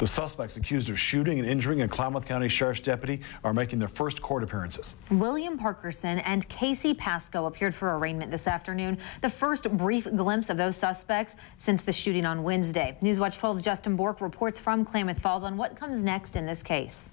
The suspects accused of shooting and injuring a Klamath County Sheriff's deputy are making their first court appearances. William Parkerson and Kasey Pascoe appeared for arraignment this afternoon. The first brief glimpse of those suspects since the shooting on Wednesday. Newswatch 12's Justin Bork reports from Klamath Falls on what comes next in this case.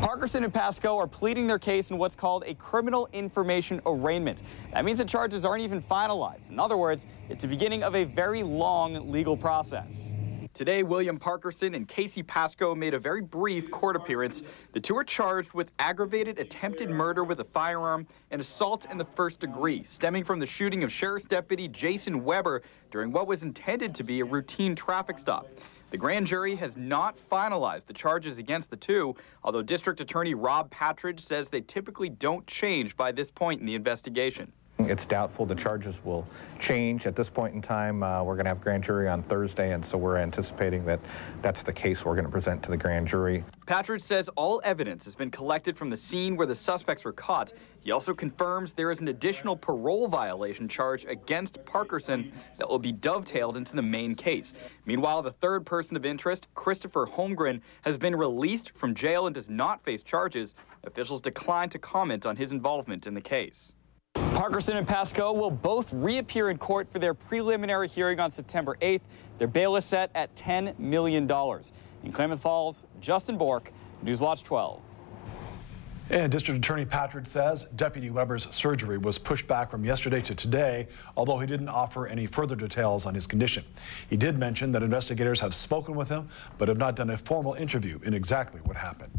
Parkerson and Pascoe are pleading their case in what's called a criminal information arraignment. That means the charges aren't even finalized. In other words, it's the beginning of a very long legal process. Today, William Parkerson and Kasey Pascoe made a very brief court appearance. The two are charged with aggravated attempted murder with a firearm and assault in the first degree, stemming from the shooting of Sheriff's Deputy Jason Weber during what was intended to be a routine traffic stop. The grand jury has not finalized the charges against the two, although District Attorney Rob Patridge says they typically don't change by this point in the investigation. It's doubtful the charges will change. At this point in time, we're going to have grand jury on Thursday, and so we're anticipating that that's the case we're going to present to the grand jury. Patridge says all evidence has been collected from the scene where the suspects were caught. He also confirms there is an additional parole violation charge against Parkerson that will be dovetailed into the main case. Meanwhile, the third person of interest, Christopher Holmgren, has been released from jail and does not face charges. Officials declined to comment on his involvement in the case. Parkerson and Pascoe will both reappear in court for their preliminary hearing on September 8th. Their bail is set at $10 million. In Klamath Falls, Justin Bork, Newswatch 12. And District Attorney Patridge says Deputy Weber's surgery was pushed back from yesterday to today, although he didn't offer any further details on his condition. He did mention that investigators have spoken with him, but have not done a formal interview in exactly what happened.